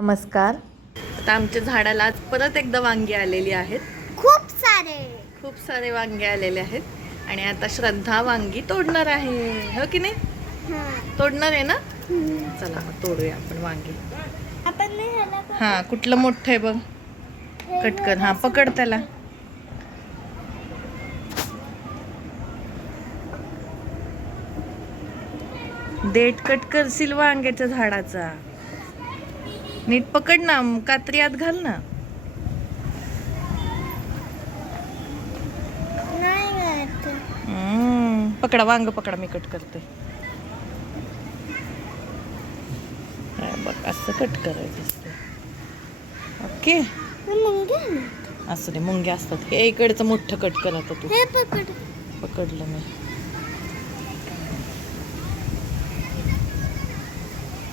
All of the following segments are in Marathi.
नमस्कार. आता आमच्या झाडाला आज परत एकदा वांगी आलेली आहेत. खूप सारे वांगे आलेले आहेत आणि आता श्रद्धा वांगी तोडणार आहे, हो की नाही? तोडणार आहे ना? चला मग तोडूया आपण वांगी. हा, कुठलं मोठं आहे बघ, कट कर. हा, पकड त्याला. देठ कट करशील वांग्याच्या झाडाचा. नीट पकड ना, कात्री आत घाल ना. पकडा वांग, पकडा, मी कट करते. बघ, असं कट करायचं असतं. ओके, असं नाही, मुंग्या असतात. हे इकडचं मोठं कट कर आता तू. पकडलं मी.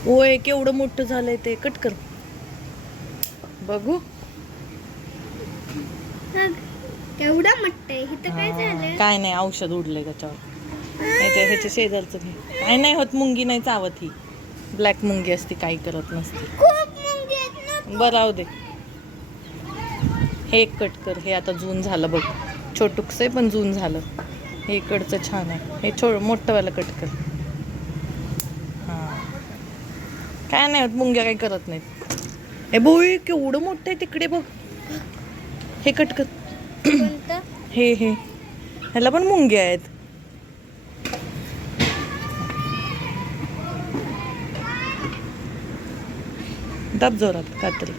ओय, केवढं मोठं झालंय ते. कट कर, बघू. एवढा मोठं आहे. इथं काय झालं? काय नाही, औषध उडलंय त्याच्यावर. ह्याच्या शेजारचं घे. काय नाही होत, मुंगी नाही चावत. ही ब्लॅक मुंगी असते, काही करत नसते. खूप मुंगी आहेत ना. बरं, राहू दे. हे एक कट कर. हे आता जून झालं बघ, छोटुकस आहे पण जून झालं. हे इकडचं छान आहे. हे मोठंवालं कट कर. हां, काय नाही होत, मुंग्या काही करत नाहीत. हे बोई, केवढं मोठं आहे तिकडे बघ. हे कट कर. कोणतं? हे ह्याला पण मुंग्या आहेत. दाब जोरात कात्री.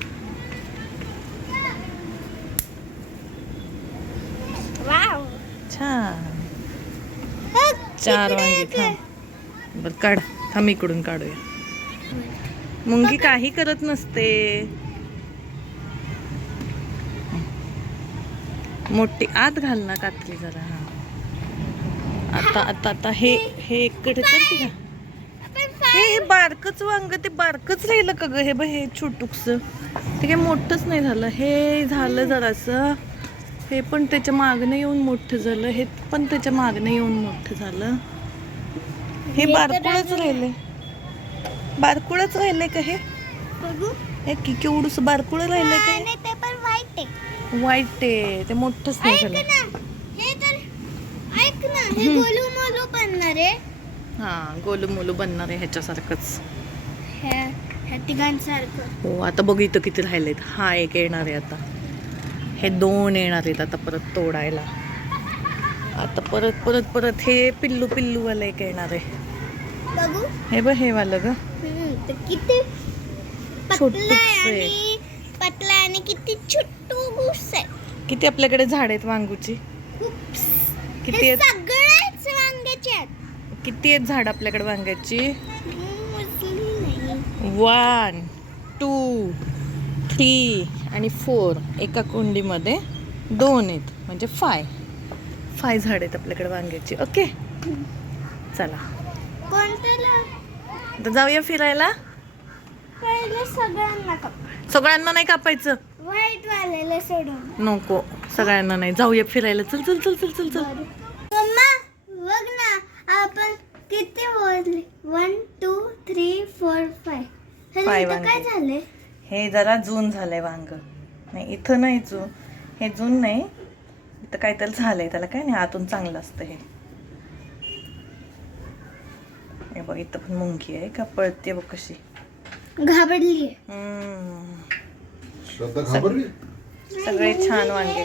वाव, छान. 4 वांगे. थांब, बरं काढ. थांब, इकडून काढूया. मुंगी काही करत नसते. मोठी आत घाल ना कात्री जरा. हा, आता हे इकडे करते का? हे बारकच वांग, ते बारकच राहिलं का ग? हे बघ, हे छोटुकस, ते काही मोठंच नाही झालं. हे झालं जरासं. हे पण त्याच्या मागणं येऊन मोठं झालं. हे पण त्याच्या मागणं येऊन मोठं झालं. हे बारकुळच राहिले. बारकुळच राहिलंय का हे? बघू. हे केवढंस बारकुळ राहिलंय का? नाही, ते पण व्हाईट आहे. वाईट आहे ते, मोठंच नाही ऐक झालं. ना, हे तर ऐक ना, हे गोलू मोलू बनणार आहे. हा, गोलू मोलू बनणार आहे ह्याच्यासारखंच. ह्या तिघांसारखं. हो, आता बघ इथं किती राहिलेत. हा एक येणार आहे आता. हे 2 येणार आहेत आता परत तोडायला. आता परत हे पिल्लू वाला एक येणार आहे. बघू. हे बघ, हे वालं ग, तर किती छोटूच आहे. पतला आणि किती छोटू गुस आहे. किती आपल्याकडे झाड आहेत वांगूची? किती हे आहेत? सगळेच वांग्याचे आहेत. किती आहेत झाड आपल्याकडे वांग्याची? मोजली नाही. 1 2 3 आणि 4. एका कुंडीमध्ये 2 आहेत, म्हणजे 5 झाड आहेत आपल्याकडे वांग्याची. ओके, चला कोणत्याला? आता जाऊया फिरायला. पहिलं सगळ्यांना सगळ्यांना नाही कापायचं. व्हाईट वाल्याला सोडून. नको, सगळ्यांना नाही. जाऊया फिरायला. चल चल चल चल चल चल. मम्मा, बघ ना, आपण किती मोजले? 1 2 3 4 5. 5 काय वांगे. झाले? हे जरा जून झालंय वांग. नाही, इथं नाही जून. हे जून नाही, इथं काहीतरी झालंय. त्याला काय नाही, आतून चांगलं असतं हे. हे बघ, इथं पण मुंगी आहे का, पळते बघ कशी. घाबरली. श्रद्धा घाबरली. सगळे छान वांगे.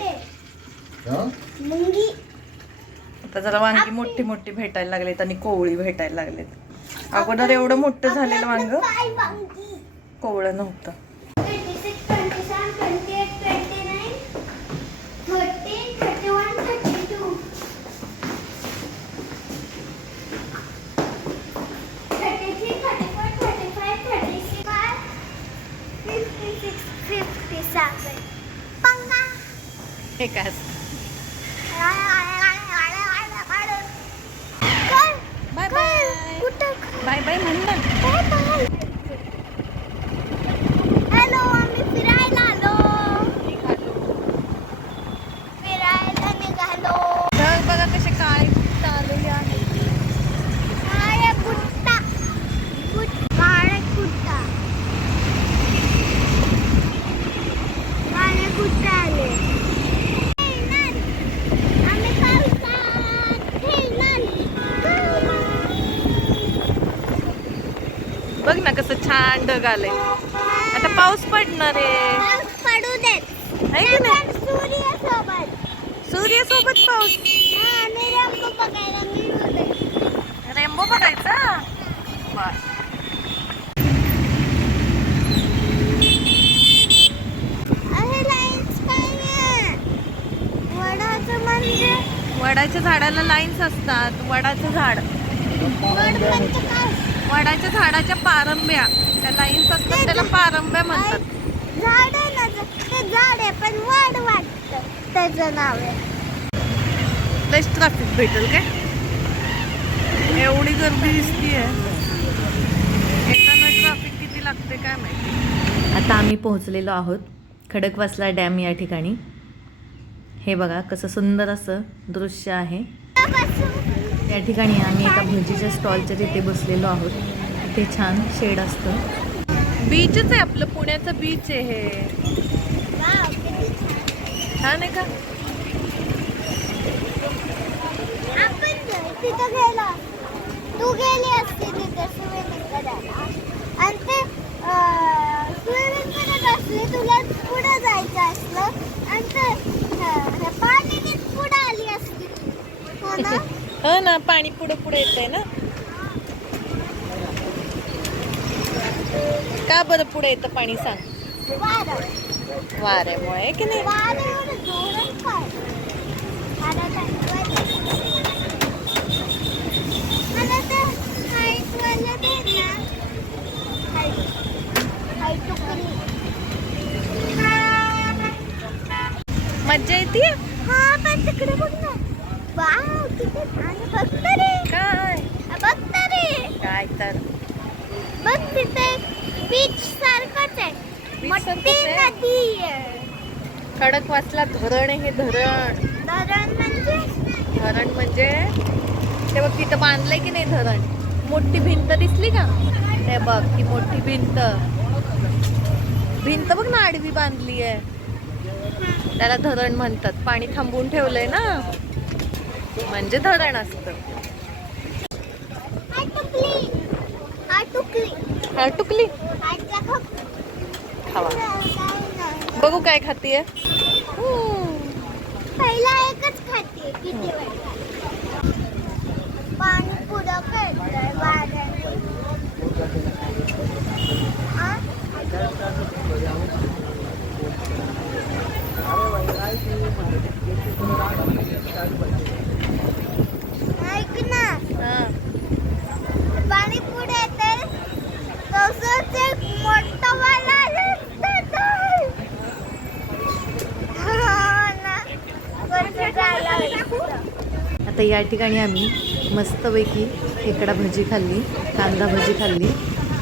हा? मुंगी. आता जरा वांगी मोठी मोठी भेटायला लागलेत आणि कोवळी भेटायला लागलेत. अगोदर एवढं मोठं झालेलं वांग काय वांगी? कोवळं नव्हतं. 26 27 28 29 30 31 32 33 34 35 36 56 57. पंगा. हे काय असतं? Bye bye. बाय बाय म्हण ना. हॅलो, आम्ही फिरायला आलो. फिरायला निघालो. ढग बघा कसे काळे कुठं आलेले आहेत. काळे कुट्टा. काळे कुट्टा. ढग आले. आता पाऊस पडणार आहे. पाऊस पडू देत. है की नाही? पण सूर्यासोबत. सूर्यासोबत पाऊस. हा, आणि रंग बघायला मिळू दे. रेनबो बघायचा. बर. अरे लाईन्स काय आहे? वडाचं म्हणजे वडाच्या झाडाला लाईन्स असतात. वडाचं झाड, वड म्हणजे काय? वडाच्या झाडाच्या पारंब्या, त्या लाईन्स असतात त्याला पारंब्या म्हणतात. झाड आहे ना, ते झाड आहे पण वड वाटतं त्याचं नाव आहे. लयच ट्रॅफिक भेटेल काय? एवढी गर्दी दिसतीये. येताना ट्रॅफिक किती लागते काय माहिती. आता आम्ही पोहोचलेलो आहोत खडकवासला डॅम या ठिकाणी. हे बघा कसं सुंदर असं दृश्य आहे. या ठिकाणी आम्ही एका भजीच्या स्टॉलच्या तिथे बसलेलो आहोत. इथे छान शेड असतं. बीचच आहे आपलं, पुण्याचं बीच आहे हे. वाव, किती छान. छान आहे का? आपण तिथं गेलो. तू गेली असते तिथे स्विमिंग करायला आणि ते स्विमिंग करत असली, तुला पुढे जायचं असलं आणि ते पाणीने पुढे आली असती. हो ना? हो ना, पाणी पुढे पुढे येत आहे ना. का बरं पुढे येतं पाणी सांग? वारं. वाऱ्यामुळे की नाही? वारं एवढं जोरात काय? मला ते हाईटवालं दे ना. हाईट टुकडी. मज्जा येते. हा, पण तिकडे बघ ना. वाव, किती छान. बघ तरी. काय बघ तरी. काय तर बघ तिथे बीच सारखंच आहे. Beach मोठी सारखंच आहे? नदी आहे. खडकवासला धरण आहे हे धरण. धरण म्हणजे धरण म्हणजे ते बघ तिथं बांधलंय की नाही धरण. मोठी भिंत दिसली का? ते बघ ती मोठी भिंत. भिंत बघ ना आडवी बांधली आहे. त्याला धरण म्हणतात. पाणी थांबवून ठेवलंय ना, म्हणजे धरण असतं. हाटुकली. हाटुकली. हा टुकली हाटला खप. खावा. बघू काय खातीये. पहिला एकच खाते. किती वेळ पाणी पुढं करतोय वाऱ्याने. हा? ऐक ना, हा पाणी पुढे येते तसंच एक मोठं वाला आता या ठिकाणी आम्ही मस्तपैकी खेकडा भजी खाल्ली, कांदा भजी खाल्ली.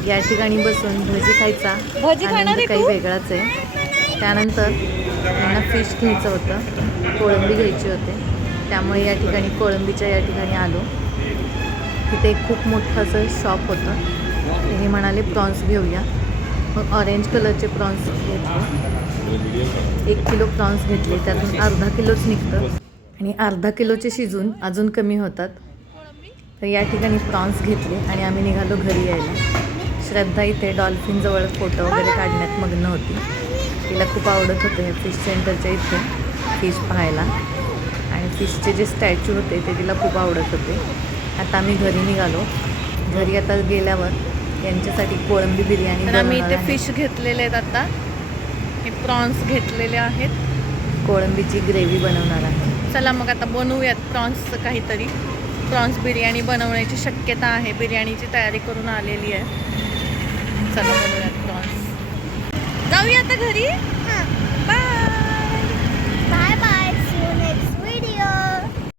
या ठिकाणी बसून भजी खायचा भजी खाणार आनंद आहे काही तू? वेगळाच आहे. त्यानंतर त्यांना फिश घ्यायचं होतं, कोळंबी घ्यायची होते. त्यामुळे या ठिकाणी कोळंबीच्या या ठिकाणी आलो. तिथे एक खूप मोठं असं शॉप होतं. हे म्हणाले प्रॉन्स घेऊया. मग ऑरेंज कलरचे प्रॉन्स घेतले. 1 किलो प्रॉन्स घेतले. त्यातून अर्धा किलोच निघतं आणि अर्धा किलोचे शिजून अजून कमी होतात. तर या ठिकाणी प्रॉन्स घेतले आणि आम्ही निघालो घरी यायला. श्रद्धा इथे डॉल्फिनजवळ फोटो वगैरे काढण्यात मग्न होती. तिला खूप आवडत होतं हे फिश सेंटरच्या इथे फिश पाहायला आणि फिशचे जे स्टॅच्यू होते ते तिला खूप आवडत होते. आता आम्ही घरी निघालो. घरी आता गेल्यावर यांच्यासाठी कोळंबी बिर्याणी तर आम्ही बनवणार इथे आहे. फिश घेतलेले आहेत. आता हे प्रॉन्स घेतलेले आहेत. कोळंबीची ग्रेव्ही बनवणार आहे. चला मग आता बनवूयात प्रॉन्सचं काहीतरी. प्रॉन्स बिर्याणी बनवण्याची शक्यता आहे. बिर्याणीची तयारी करून आलेली आहे. चला बनवूयात प्रॉन्स. जाऊया आता घरी.